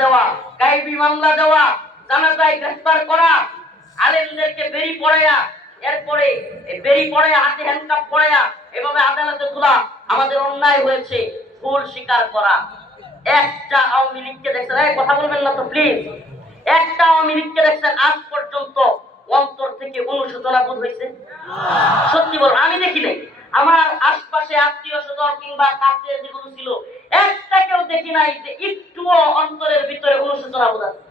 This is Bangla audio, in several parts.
দেওয়া, গায়েবী মামলা দেওয়া, জানাজায় গ্রেফতার করা, আলেমদেরকে বেরি পড়ায়া, এরপরে বেরি পড়ায়া, হাতে হ্যান্ডকাপ পড়ায়া এভাবে আদালতে তোলা আমাদের অন্যায় হয়েছে, ভুল স্বীকার করা। একটা আওয়ামী লীগকে দেখছেন, কথা বলবেন না তো প্লিজ, একটা আওয়ামী লীগকে দেখছেন আজ পর্যন্ত অন্তর থেকে অনুশোচনা বোধ হয়েছে? সত্যি বল, আমি দেখি নাই। আমার আশপাশে আত্মীয় স্বজন কিংবা কাছে যেগুলো ছিল, একটাকেও দেখি নাই যে একটুও অন্তরের ভিতরে অনুশোচনা বোধ আছে।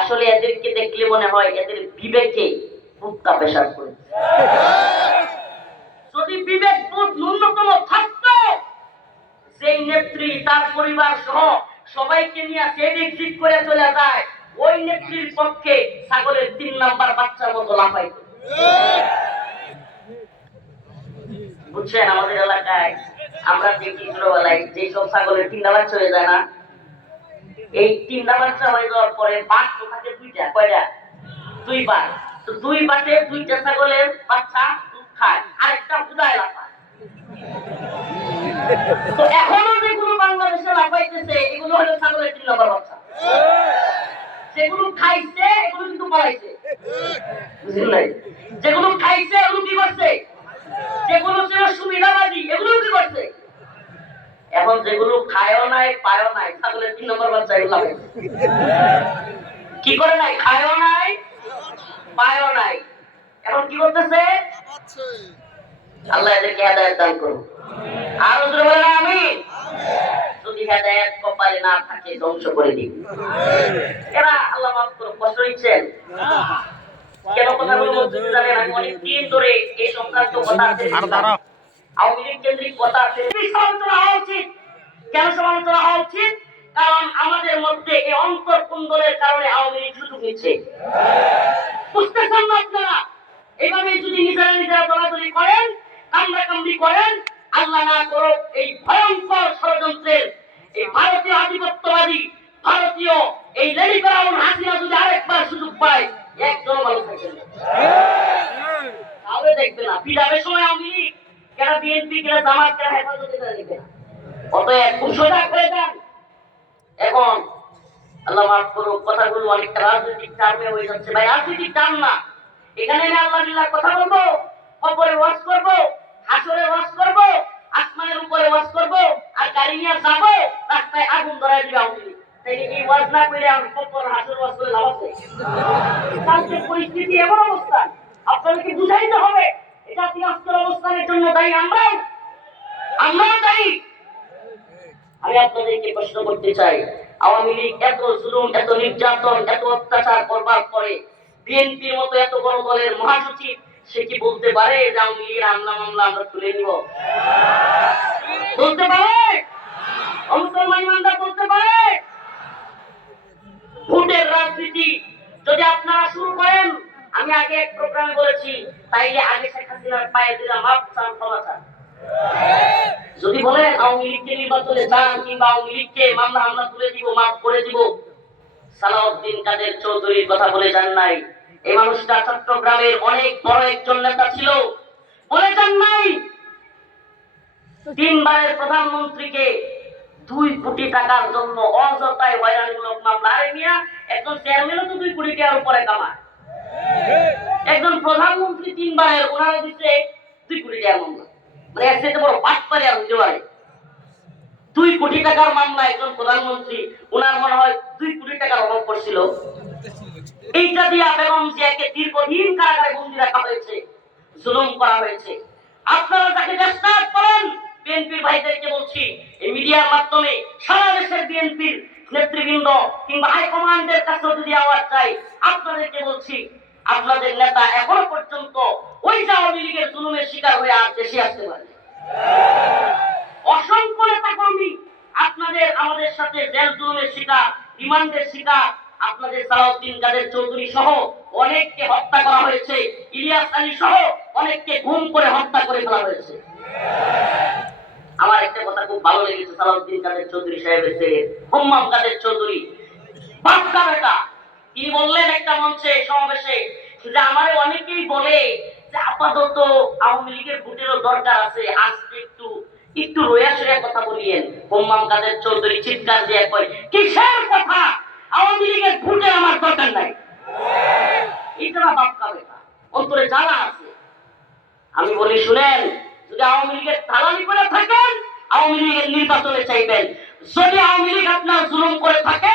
আসলে এদেরকে দেখলে মনে হয় এদের বিবেকে কুত্তা পেশাব করে। যদি বিবেক বোধ ন্যূনতম থাকতো, সেই নেত্রী তার পরিবার সহ সবাইকে নিয়ে ট্রেন এক্সিট করে চলে যায়, ওই নেত্রীর পক্ষে ছাগলের 3 নাম্বার বাচ্চার মতো লাফাইত। বুঝছেন, আমাদের এলাকায় আমরা দেখি ছোটবেলায় যেসব ছাগলের 3 নাম্বার চলে যায় না, এই 3 নাম্বার হয়ে যাওয়ার পরে বাঘ তো থাকে দুইটা, কয়টা? 2 বার। তো 2 বাটে 2টা ছাগলের বাচ্চা দুধ খায়, আরেকটা বুদায় লাফায়। তো এখনো যেগুলো বাংলাদেশে লাফাইতেছে এগুলো হলো ছাগলের 3 নাম্বার বাচ্চা। যেগুলো খাইছে এগুলো কিন্তু পালাইছে, বুঝলেন নাই? যেগুলো খাইছে এগুলো কি করছে? যেগুলো ছিল সুবিধাবাদী এগুলো কি করছে? এখন যেগুলো খায়ও নাই পায়ও নাই, ছাগলের 3 নম্বর বাচ্চা এগুলো লাফাইছে। কি করে নাই? খায়ও নাই পায়ও নাই, এখন কি করতেছে? আল্লাহ এদেরকে হেদায়েত দান করুন। আর জোরে বলেন আমিন। যদি হেদায়েত কপালে না থাকে ধ্বংস করে দিবে। এরা আল্লাহ মাফ করুন, কষ্ট দিচ্ছেন কেন? কথাগুলো বলতে জানেন, আমি অনেক দিন ধরে এই সংক্রান্ত কথা আছে, আওয়ামী লীগ কেন্দ্রিক কথা আছে। সমালোচনা হওয়া উচিত। কেন সমালোচনা হওয়া উচিত? কারণ আমাদের মধ্যে এই অন্তর কুণ্ডলের কারণে আওয়ামী লীগ সুযোগ নিচ্ছে। বুঝতেছেন না আপনারা? এইভাবে যদি নিজেরা দলাদলি করেন, কামড়াকামড়ি করেন, আল্লাহ না করুক এই ভয়ঙ্কর ষড়যন্ত্রের এই ভারতীয় আধিপত্যবাদী, ভারতীয় এই লেডি ফেরাউন হাসিনা যদি আরেকবার সুযোগ পায়, একজন ভালো থাকবে না, তাহলে দেখবে না পিড়াবের সময় আওয়ামী লীগ কেন, বিএনপি কেন, জামাত কেন হেফাজতে নিবে। অতএব খুব সোজা করে দেন। এখন আল্লাহ মাফ করুক, কথাগুলো অনেকটা রাজনৈতিক টার্মে হয়ে যাচ্ছে। ভাই, রাজনৈতিক টার্ম না, এখানে আল্লাহ বিল্লাহ কথা বলবো, কবরে ওয়াজ করবো, হাসরে ওয়াজ করবো, আসমানের উপরে ওয়াজ করবো, আর গাড়ি নিয়ে যাবো, রাস্তায় আগুন ধরায় দিবে আওয়ামী লীগ। তাই এই ওয়াজ না করে আমি কবর হাসর ওয়াজ করে লাভ আছে? কালকে পরিস্থিতি এমন অবস্থা, আপনাদেরকে বুঝাইতে হবে এটা তিরস্কর অবস্থানের জন্য দায়ী আমরাও দায়ী। আমি আপনাদেরকে প্রশ্ন করতে চাই, আওয়ামী লীগ এত জুলুম, এত নির্যাতন, এত অত্যাচার করবার পরে বিএনপির মতো এত বড় দলের মহাসচিব সে কি বলতে পারে যে আওয়ামী লীগের আমলা মামলা আমরা তুলে নিব? বলতে পারে? মুসলমান ইমানদার বলতে পারে? ভোটের রাজনীতি যদি আপনারা শুরু করেন, আমি আগে এক প্রোগ্রামে বলেছি, তাইলে আগে শেখ হাসিনার পায়ে দিলাম মাপ চান, ক্ষমা চান। যদি বলেন আওয়ামী লীগকে নির্বাচনে চান কিংবা আওয়ামী লীগকে মামলা হামলা তুলে দিব, মাফ করে দিব, সালাউদ্দিন কাদের চৌধুরীর কথা বলে যান নাই? এই মানুষটা চট্টগ্রামের অনেক বড় একজন নেতা ছিল, বলে যান নাই 3 বারের প্রধানমন্ত্রীকে 2 কোটি টাকার জন্য অযথায় হয়রানিমূলক মামলা। আরে মিয়া, একজন চেয়ারম্যানও তো 2 কোটি টাকার উপরে কামায়, একজন প্রধানমন্ত্রী 3 বারের, ওনারা দিচ্ছে 2 কোটি টাকার মামলা, মানে এর চেয়ে বড় বাট পারে আর হইতে পারে? 2 কোটি টাকার মামলা একজন প্রধানমন্ত্রী, ওনার মনে হয় 2 কোটি টাকার অভাব পড়ছিল, এইটা দিয়া বেগম জিয়াকে দীর্ঘদিন কারাগারে বন্দী রাখা হয়েছে, জুলুম করা হয়েছে। আপনারা যাকে চেষ্টা করেন, বিএনপির ভাইদেরকে বলছি, এই মিডিয়ার মাধ্যমে সারা দেশের বিএনপির নেতৃবৃন্দ কিংবা হাইকমান্ডের কাছে যদি আওয়াজ চাই, আপনাদেরকে বলছি, আপনাদের নেতা এখনো পর্যন্ত ওই আওয়ামী লীগের জুলুমের শিকার হয়ে আর দেশে আসতে পারে। অসংখ্য নেতা কর্মী আপনাদের আমাদের সাথে জেল জুলুমের শিকার, রিমান্ডের শিকার। আপনাদের সালাউদ্দিন কাদের চৌধুরী সহ অনেককে হত্যা করা হয়েছে, ইলিয়াস আলী সহ অনেককে গুম করে হত্যা করে ফেলা হয়েছে। আমার একটা কথা খুব ভালো লেগেছে, সালাউদ্দিন কাদের চৌধুরী সাহেবের ছেলে হুম্মাম কাদের চৌধুরী, বাচ্চা বেটা, তিনি বললেন একটা মঞ্চে সমাবেশে যে আমারে অনেকেই বলে যে আপাতত আওয়ামী লীগের ভোটেরও দরকার আছে, আজকে একটু একটু রোয়া সরিয়া কথা বলিয়েন। হোম্মাম কাদের চৌধুরী চিৎকার দিয়ে কয়, কিসের কথা? আওয়ামী লীগের ভোটের আমার দরকার নাই। এটা না বাপকা বেটা, অন্তরে জ্বালা আছে। আমি বলি শুনেন, যদি আওয়ামী লীগের দালালি করে থাকেন, আওয়ামী লীগের নির্বাচনে চাইবেন। যদি আওয়ামী লীগ আপনার জুলুম করে থাকে,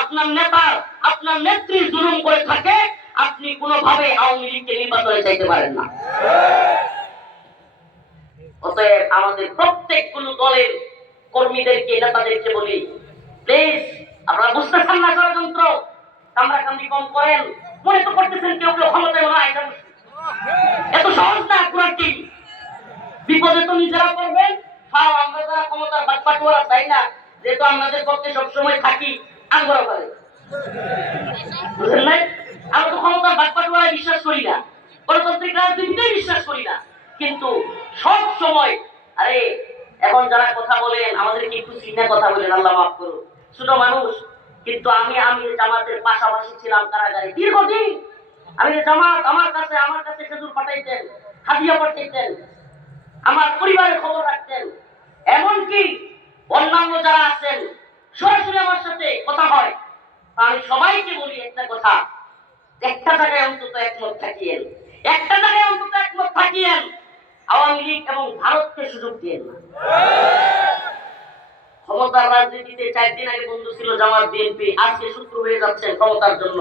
আপনার নেতা আপনার নেত্রী জুলুম করে থাকে, আপনি কোনোভাবে আওয়ামী লীগকে নির্বাচনে চাইতে পারেন না। অতএব আমাদের প্রত্যেকগুলো দলের কর্মীদেরকে, নেতাদেরকে বলি, প্লিজ আপনারা বুঝতেছেন না ষড়যন্ত্র, কামড়াকামড়ি কম করেন। মনে তো করতেছেন কেউ কেউ ক্ষমতায় মনে হয় এত সহজ না। পুরাটি বিপদে তো নিজেরা করবেন। হ্যাঁ, আমরা যারা ক্ষমতার বাটপাটুয়ারা চাই না, যেহেতু আমাদের পক্ষে সবসময় থাকি আঙ্গরা করে, বুঝলেন নাই? আমরা তো ক্ষমতার বাটপাটুয়ারা বিশ্বাস করি না, গণতান্ত্রিক রাজনীতিতে বিশ্বাস করি না। কিন্তু সব সময়, আরে এখন যারা কথা বলেন আমাদেরকে একটু চিন্তা কথা বলেন, আল্লাহ মাফ করুন, ছোট মানুষ। কিন্তু আমি জামাতের পাশাপাশি ছিলাম কারাগারে দীর্ঘদিন। আমি জামাত আমার কাছে খেজুর পাঠাইতেন, হাদিয়া পাঠাইতেন, আমার পরিবারের খবর রাখতেন। এমনকি অন্যান্য যারা আছেন সরাসরি আমার সাথে কথা হয়। আমি সবাইকে বলি একটা কথা, একটা জায়গায় অন্তত একমত থাকিয়েন, একটা জায়গায় অন্তত একমত থাকিয়েন। আওয়ামী লীগ এবং ভারতকে সুযোগ দিয়েন না। ক্ষমতার রাজনীতিতে 4 দিন আগে বন্ধু ছিল জামাত বিএনপি, আজকে শত্রু হয়ে যাচ্ছেন ক্ষমতার জন্য।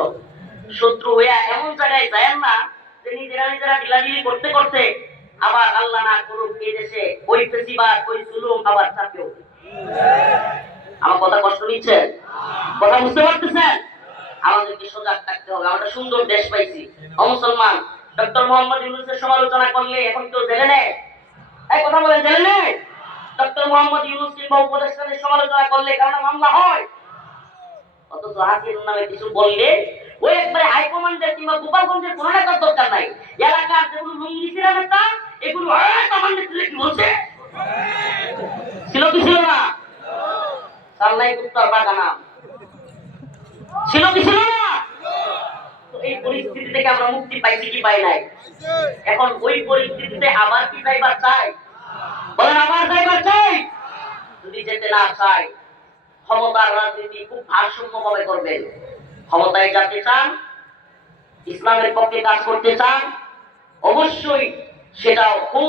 শত্রু হয়ে এমন জায়গায় যায় না যে নিজেরা ঢিলাঢিলি করতে করতে আবার আল্লাহ না করুক এই দেশে ওই ফেসিবাদ ওই জুলুম আবার চাপিয়ে উঠে। আমার কথা কষ্ট নিচ্ছেন? কথা বুঝতে পারতেছেন? আমাদেরকে সজাগ থাকতে হবে। আমরা সুন্দর দেশ পাইছি। মুসলমান ডক্টর মোহাম্মদ ইউনূসের সমালোচনা করলে এখন কেউ জেলে নেয়? এই কথা বলেন, জেলে নেয়? ডক্টর মোহাম্মদ ইউনূস কিংবা উপদেষ্টাদের সমালোচনা করলে কারণ মামলা হয়। অথচ হাসিনুর নামে কিছু বললে ওই একবারে হাইকমান্ডের কিংবা গোপালগঞ্জের কোনো নেতার দরকার নাই। এলাকার যেগুলো লুঙ্গিছিরা নেতা, এগুলো আমার নেত্রী কি বলছে ছিল কি ছিল না? সাল্লাই উত্তর বাগানা ছিল কি ছিল না? তো এই পরিস্থিতি থেকে আমরা মুক্তি পাইছি কি পাই নাই? এখন ওই পরিস্থিতিতে আবার কি যাইবার চাই? বলেন, আবার যাইবার চাই? যদি যেতে না চাই, ক্ষমতার রাজনীতি খুব ভারসাম্যভাবে করবেন। ক্ষমতায় যেতে চান, ইসলামের পক্ষে কাজ করতে চান, অবশ্যই সেটাও খুব